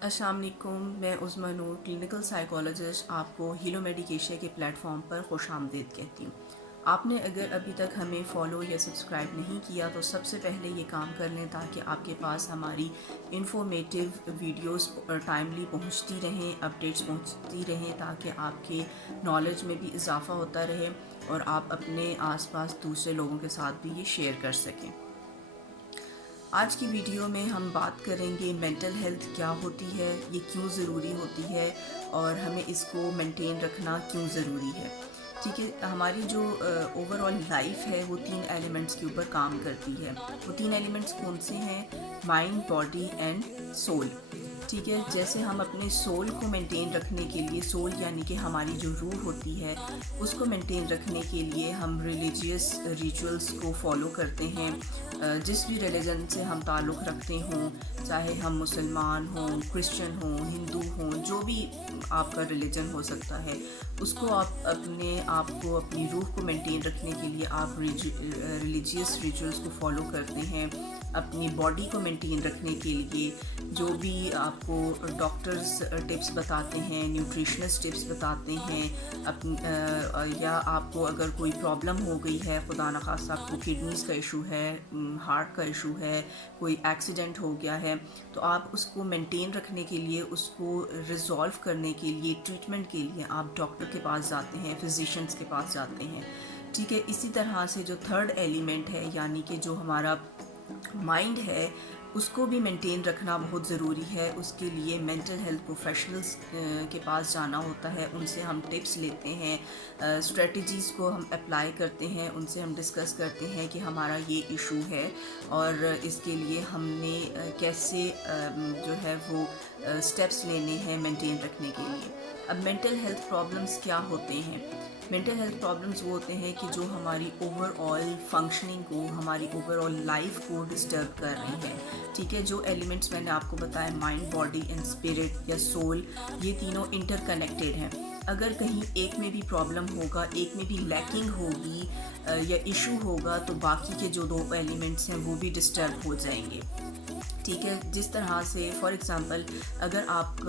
السلام علیکم، میں عظمی نور کلینکل سائیکالوجسٹ آپ کو ہیلو میڈیکیشیا کے پلیٹ فارم پر خوش آمدید کہتی ہوں۔ آپ نے اگر ابھی تک ہمیں فالو یا سبسکرائب نہیں کیا تو سب سے پہلے یہ کام کر لیں تاکہ آپ کے پاس ہماری انفارمیٹیو ویڈیوز ٹائملی پہنچتی رہیں، اپڈیٹس پہنچتی رہیں، تاکہ آپ کے نالج میں بھی اضافہ ہوتا رہے اور آپ اپنے آس پاس دوسرے لوگوں کے ساتھ بھی یہ شیئر کر سکیں۔ آج کی ویڈیو میں ہم بات کریں گے مینٹل ہیلتھ کیا ہوتی ہے، یہ کیوں ضروری ہوتی ہے اور ہمیں اس کو مینٹین رکھنا کیوں ضروری ہے۔ ٹھیک ہے، ہماری جو اوور آل لائف ہے وہ 3 ایلیمنٹس کے اوپر کام کرتی ہے۔ وہ 3 ایلیمنٹس کون سے ہیں؟ Mind, body and civil. ٹھیک ہے، جیسے ہم اپنے سول کو مینٹین رکھنے کے لیے، سول یعنی کہ ہماری جو روح ہوتی ہے اس کو مینٹین رکھنے کے لیے ہم ریلیجیس ریچولس کو فالو کرتے ہیں۔ جس بھی ریلیجن سے ہم تعلق رکھتے ہوں، چاہے ہم مسلمان ہوں، کرسچن ہوں، ہندو ہوں، جو بھی آپ کا ریلیجن ہو سکتا ہے، اس کو آپ اپنے آپ کو، اپنی روح کو مینٹین رکھنے کے لیے آپ ریلیجیس ریچولس کو فالو کرتے ہیں۔ اپنی باڈی کو مینٹین رکھنے کے لیے جو بھی آپ کو ڈاکٹرز ٹپس بتاتے ہیں، نیوٹریشنسٹ ٹپس بتاتے ہیں، یا آپ کو اگر کوئی پرابلم ہو گئی ہے، خدا نخواستہ آپ کو کڈنیز کا ایشو ہے، ہارٹ کا ایشو ہے، کوئی ایکسیڈنٹ ہو گیا ہے، تو آپ اس کو مینٹین رکھنے کے لیے، اس کو ریزالو کرنے کے لیے، ٹریٹمنٹ کے لیے آپ ڈاکٹر کے پاس جاتے ہیں، فزیشنس کے پاس جاتے ہیں۔ ٹھیک ہے، اسی طرح سے جو تھرڈ ایلیمنٹ ہے، یعنی کہ جو ہمارا مائنڈ ہے، اس کو بھی مینٹین رکھنا بہت ضروری ہے۔ اس کے لیے مینٹل ہیلتھ پروفیشنلز کے پاس جانا ہوتا ہے، ان سے ہم ٹپس لیتے ہیں، اسٹریٹجیز کو ہم اپلائی کرتے ہیں، ان سے ہم ڈسکس کرتے ہیں کہ ہمارا یہ ایشو ہے اور اس کے لیے ہم نے کیسے جو ہے وہ اسٹیپس لینے ہیں مینٹین رکھنے کے لیے۔ اب مینٹل ہیلتھ پرابلمس کیا ہوتے ہیں؟ مینٹل ہیلتھ پرابلمس وہ ہوتے ہیں کہ جو ہماری اوور آل فنکشننگ کو، ہماری اوور آل لائف کو ڈسٹرب کر رہے ہیں۔ ٹھیک ہے، جو ایلیمنٹس میں نے آپ کو بتایا، مائنڈ، باڈی اینڈ اسپرٹ یا سول، یہ تینوں انٹر کنیکٹڈ ہیں۔ اگر کہیں ایک میں بھی پرابلم ہوگا، ایک میں بھی لیکنگ ہوگی یا ایشو ہوگا، تو باقی کے جو 2 ایلیمنٹس ہیں وہ بھی ڈسٹرب ہو جائیں گے۔ ٹھیک ہے، جس طرح سے فار ایگزامپل اگر آپ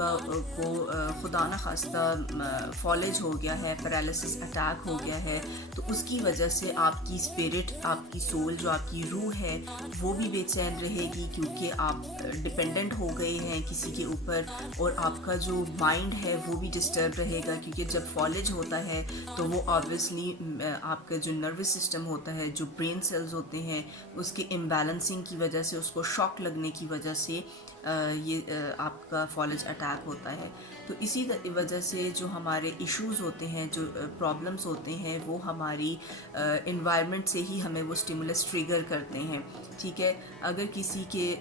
کو خدا نخواستہ فالج ہو گیا ہے، پیرالسس اٹیک ہو گیا ہے، تو اس کی وجہ سے آپ کی اسپرٹ، آپ کی سول، جو آپ کی روح ہے، وہ بھی بے چین رہے گی، کیونکہ آپ ڈپینڈنٹ ہو گئے ہیں کسی کے اوپر، اور آپ کا جو مائنڈ ہے وہ بھی ڈسٹرب رہے گا، کیونکہ جب فالج ہوتا ہے تو وہ آبویسلی آپ کا جو نروس سسٹم ہوتا ہے، جو برین سیلز ہوتے ہیں، اس کے امبیلنسنگ کی وجہ سے، اس کو شاک لگنے کی وجہ سے یہ آپ کا فالج اٹیک ہوتا ہے۔ تو اسی وجہ سے جو ہمارے ایشوز ہوتے ہیں، جو پرابلمس ہوتے ہیں، وہ ہماری انوائرمنٹ سے ہی ہمیں وہ اسٹیمولس ٹریگر کرتے ہیں۔ ٹھیک ہے، اگر کسی کے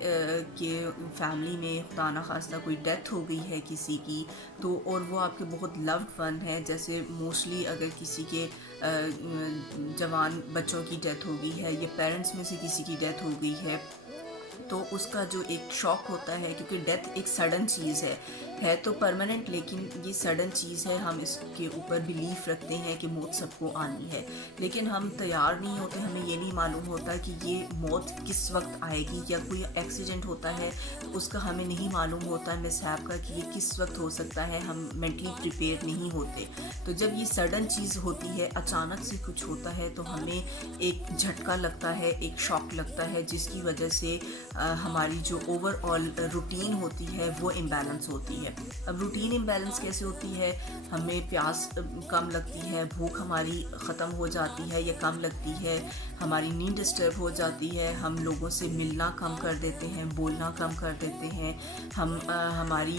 فیملی میں خدا نخواستہ کوئی ڈیتھ ہو گئی ہے کسی کی، تو اور وہ آپ کے بہت لوڈ ون ہے، جیسے موسٹلی اگر کسی کے جوان بچوں کی ڈیتھ ہو گئی ہے یا پیرنٹس میں سے کسی کی ڈیتھ ہو گئی ہے، تو اس کا جو ایک شوق ہوتا ہے، کیونکہ ڈیتھ ایک سڈن چیز ہے تو پرماننٹ، لیکن یہ سڈن چیز ہے، ہم اس کے اوپر بلیف رکھتے ہیں کہ موت سب کو آنی ہے، لیکن ہم تیار نہیں ہوتے، ہمیں یہ نہیں معلوم ہوتا کہ یہ موت کس وقت آئے گی، یا کوئی ایکسیڈنٹ ہوتا ہے تو اس کا ہمیں نہیں معلوم ہوتا مس ہیپ کا کہ یہ کس وقت ہو سکتا ہے، ہم مینٹلی پریپیئر نہیں ہوتے۔ تو جب یہ سڈن چیز ہوتی ہے، اچانک سے کچھ ہوتا ہے، تو ہمیں ایک جھٹکا لگتا ہے، ایک شاک لگتا ہے، جس کی وجہ سے ہماری جو اوور آل روٹین ہوتی ہے وہ امبیلنس ہوتی ہے۔ اب روٹین امبیلنس کیسے ہوتی ہے؟ ہمیں پیاس کم لگتی ہے، بھوک ہماری ختم ہو جاتی ہے یا کم لگتی ہے، ہماری نیند ڈسٹرب ہو جاتی ہے، ہم لوگوں سے ملنا کم کر دیتے ہیں، بولنا کم کر دیتے ہیں، ہماری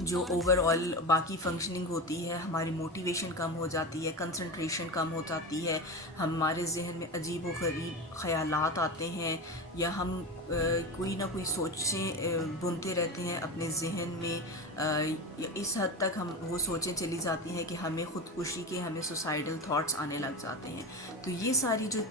جو اوور آل باقی فنکشننگ ہوتی ہے، ہماری موٹیویشن کم ہو جاتی ہے، کنسنٹریشن کم ہو جاتی ہے، ہمارے ذہن میں عجیب و غریب خیالات آتے ہیں، یا ہم کوئی نہ کوئی سوچیں بنتے رہتے ہیں اپنے ذہن میں، اس حد تک ہم وہ سوچیں چلی جاتی ہیں کہ ہمیں خودکشی کے، ہمیں سوسائڈل تھاٹس آنے لگ جاتے ہیں۔ تو یہ ساری جو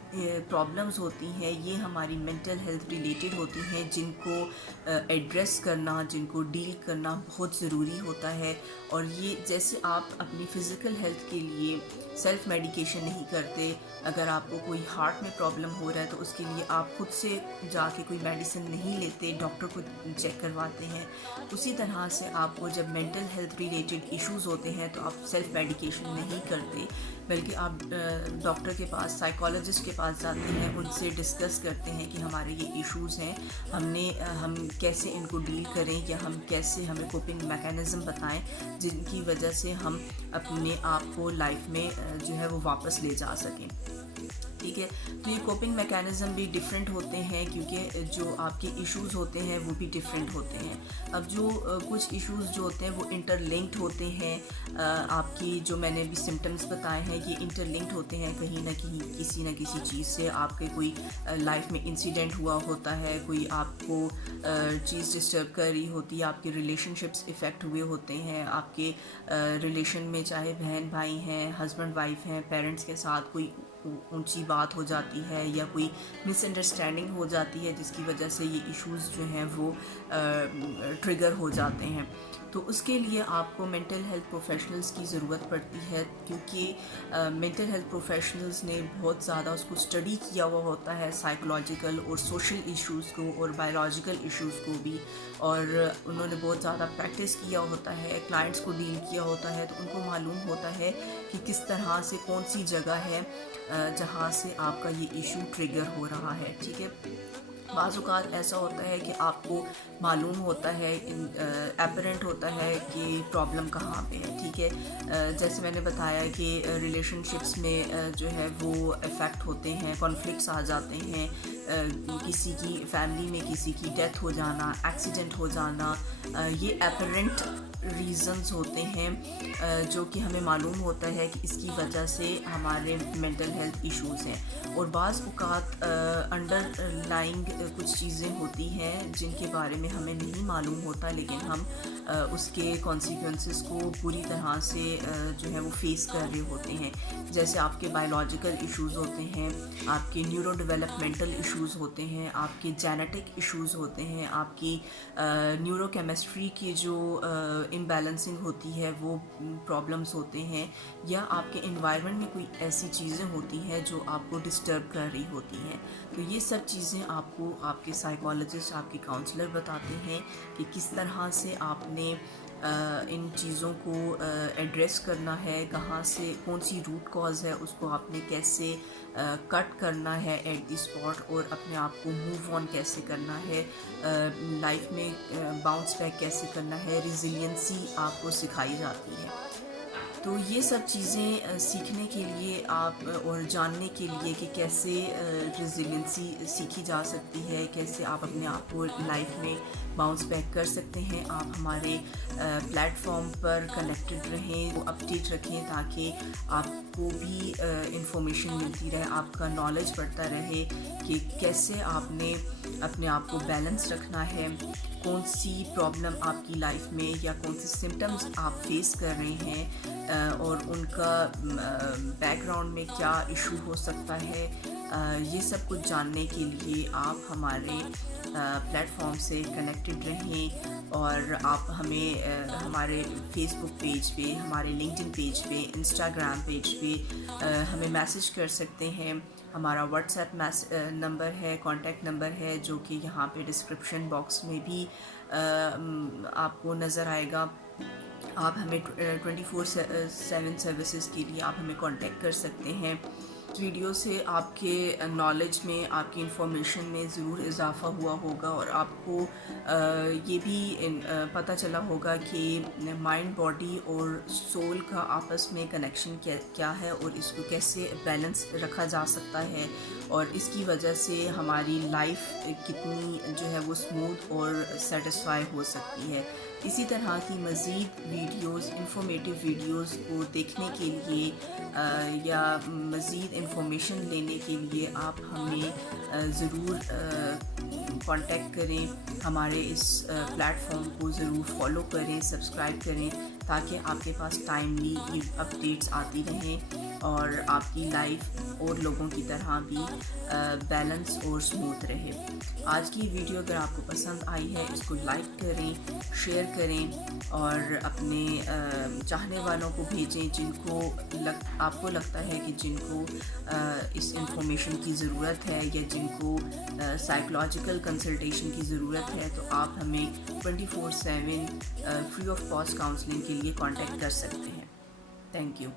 پرابلمز ہوتی ہیں، یہ ہماری مینٹل ہیلتھ ریلیٹڈ ہوتی ہیں، جن کو ایڈریس کرنا، جن کو ڈیل کرنا بہت ضروری ضروری ہوتا ہے. اور یہ جیسے آپ اپنی فزیکل ہیلتھ کے لیے سیلف میڈیکیشن نہیں کرتے, اگر آپ کو کوئی ہارٹ میں پرابلم ہو رہا ہے تو اس کے لیے آپ خود سے جا کے کوئی میڈیسن نہیں لیتے, ڈاکٹر کو چیک کرواتے ہیں. اسی طرح سے آپ کو جب مینٹل ہیلتھ ریلیٹڈ ایشوز ہوتے ہیں تو آپ سیلف میڈیکیشن نہیں کرتے, بلکہ آپ ڈاکٹر کے پاس, سائیکالوجسٹ کے پاس جاتے ہیں, ان سے ڈسکس کرتے ہیں کہ ہمارے یہ ایشوز ہیں, ہم کیسے ان کو ڈیل کریں, یا ہمیں کوپنگ میکینزم بتائیں جن کی وجہ سے ہم اپنے آپ کو لائف میں جو ہے وہ واپس لے جا سکیں. ٹھیک ہے, تو یہ کوپنگ میکینزم بھی ڈفرینٹ ہوتے ہیں کیونکہ جو آپ کے ایشوز ہوتے ہیں وہ بھی ڈفرینٹ ہوتے ہیں. اب جو کچھ ایشوز جو ہوتے ہیں وہ انٹر لنکڈ ہوتے ہیں, آپ کی جو میں نے بھی سمٹمز بتائے ہیں یہ انٹر لنکڈ ہوتے ہیں, کہیں نہ کہیں کسی نہ کسی چیز سے آپ کے کوئی لائف میں انسیڈنٹ ہوا ہوتا ہے, کوئی آپ کو چیز ڈسٹرب کر رہی ہوتی ہے, آپ کے ریلیشن شپس افیکٹ ہوئے ہوتے ہیں, آپ کے ریلیشن میں چاہے بہن بھائی ہیں, ہسبینڈ وائف ہیں, پیرنٹس کے ساتھ کوئی اونچی بات ہو جاتی ہے یا کوئی مس انڈرسٹینڈنگ ہو جاتی ہے جس کی وجہ سے یہ ایشوز جو ہیں وہ ٹریگر ہو جاتے ہیں. تو اس کے لیے آپ کو مینٹل ہیلتھ پروفیشنلز کی ضرورت پڑتی ہے, کیونکہ مینٹل ہیلتھ پروفیشنلز نے بہت زیادہ اس کو اسٹڈی کیا ہوا ہوتا ہے, سائیکولوجیکل اور سوشل ایشوز کو اور بایولوجیکل ایشوز کو بھی, اور انہوں نے بہت زیادہ پریکٹس کیا ہوتا ہے, کلائنٹس کو ڈیل کیا ہوتا ہے, تو ان کو معلوم ہوتا ہے کہ کس طرح سے کون سی جگہ ہے جہاں سے آپ کا یہ ایشو ٹریگر ہو رہا ہے. ٹھیک ہے, بعض اوقات ایسا ہوتا ہے کہ آپ کو معلوم ہوتا ہے, اپیرنٹ ہوتا ہے کہ پرابلم کہاں پہ ہے. ٹھیک ہے, جیسے میں نے بتایا کہ ریلیشن شپس میں جو ہے وہ افیکٹ ہوتے ہیں, کانفلکٹس آ جاتے ہیں, کسی کی فیملی میں کسی کی ڈیتھ ہو جانا, ایکسیڈنٹ ہو جانا, یہ اپیرنٹ ریزنز ہوتے ہیں جو کہ ہمیں معلوم ہوتا ہے کہ اس کی وجہ سے ہمارے مینٹل ہیلتھ ایشوز ہیں. اور بعض اوقات انڈر لائنگ کچھ چیزیں ہوتی ہیں جن کے بارے میں ہمیں نہیں معلوم ہوتا, لیکن ہم اس کے کانسیکوینسز کو پوری طرح سے جو ہے وہ فیس کر رہے ہوتے ہیں. جیسے آپ کے بایولوجیکل ایشوز ہوتے ہیں, آپ کے نیورو ڈیولپمنٹل ایشوز ہوتے ہیں, آپ کے جینیٹک ایشوز ہوتے ہیں, آپ کی نیورو کیمسٹری کی جو امبیلنسنگ ہوتی ہے وہ پرابلمس ہوتے ہیں, یا آپ کے انوائرمنٹ میں کوئی ایسی چیزیں ہوتی ہیں جو آپ کو ڈسٹرب کر رہی ہوتی ہیں. تو یہ سب چیزیں آپ کو آپ کے سائیکالوجسٹ, آپ کے کاؤنسلر بتاتے ہیں کہ کس طرح سے آپ نے ان چیزوں کو ایڈریس کرنا ہے, کہاں سے کون سی روٹ کاز ہے اس کو آپ نے کیسے کٹ کرنا ہے ایٹ دی اسپاٹ, اور اپنے آپ کو موو آن کیسے کرنا ہے, لائف میں باؤنس بیک کیسے کرنا ہے, ریزیلینسی آپ کو سکھائی جاتی ہے. تو یہ سب چیزیں سیکھنے کے لیے آپ اور جاننے کے لیے کہ کیسے ریزیلینسی سیکھی جا سکتی ہے, کیسے آپ اپنے آپ کو لائف میں باؤنس بیک کر سکتے ہیں, آپ ہمارے پلیٹ فارم پر کنیکٹڈ رہیں, وہ اپڈیٹ رکھیں تاکہ آپ کو بھی انفارمیشن ملتی رہے, آپ کا نالج بڑھتا رہے کہ کیسے آپ نے اپنے آپ کو بیلنس رکھنا ہے, کون سی پرابلم آپ کی لائف میں یا کون سے سمٹمز آپ فیس کر رہے ہیں, اور ان کا بیک گراؤنڈ میں کیا ایشو ہو سکتا ہے. یہ سب کچھ جاننے کے لیے آپ ہمارے پلیٹ فارم سے کنیکٹڈ رہیں, اور آپ ہمیں ہمارے فیس بک پیج پہ, ہمارے لنکڈن پیج پہ, انسٹاگرام پیج پہ ہمیں میسج کر سکتے ہیں. ہمارا واٹس ایپ نمبر ہے, کانٹیکٹ نمبر ہے, جو کہ یہاں پہ ڈسکرپشن باکس میں بھی آپ کو نظر آئے گا. آپ ہمیں 24/7 سروسز کے لیے آپ ہمیں کانٹیکٹ کر سکتے ہیں. ویڈیو سے آپ کے نالج میں, آپ کی انفارمیشن میں ضرور اضافہ ہوا ہوگا, اور آپ کو یہ بھی پتہ چلا ہوگا کہ مائنڈ, باڈی اور سول کا آپس میں کنیکشن کیا ہے, اور اس کو کیسے بیلنس رکھا جا سکتا ہے, اور اس کی وجہ سے ہماری لائف کتنی جو ہے وہ اسموتھ اور سیٹسفائی ہو سکتی ہے. اسی طرح کی مزید ویڈیوز, انفارمیٹیو ویڈیوز کو دیکھنے کے لیے یا مزید انفارمیشن لینے کے لیے آپ ہمیں ضرور کانٹیکٹ کریں, ہمارے اس پلیٹ فارم کو ضرور فالو کریں, سبسکرائب کریں, تاکہ آپ کے پاس ٹائملی اپڈیٹس آتی رہیں اور آپ کی لائف اور لوگوں کی طرح بھی بیلنس اور اسموتھ رہے۔ آج کی ویڈیو اگر آپ کو پسند آئی ہے اس کو لائک کریں، شیئر کریں اور اپنے چاہنے والوں کو بھیجیں جن کو آپ کو لگتا ہے کہ جن کو اس انفارمیشن کی ضرورت ہے یا جن کو سائیکولوجیکل کنسلٹیشن کی ضرورت ہے، تو آپ ہمیں 24/7 فری آف کاسٹ کاؤنسلنگ کے لیے کانٹیکٹ کر سکتے ہیں۔ Thank you.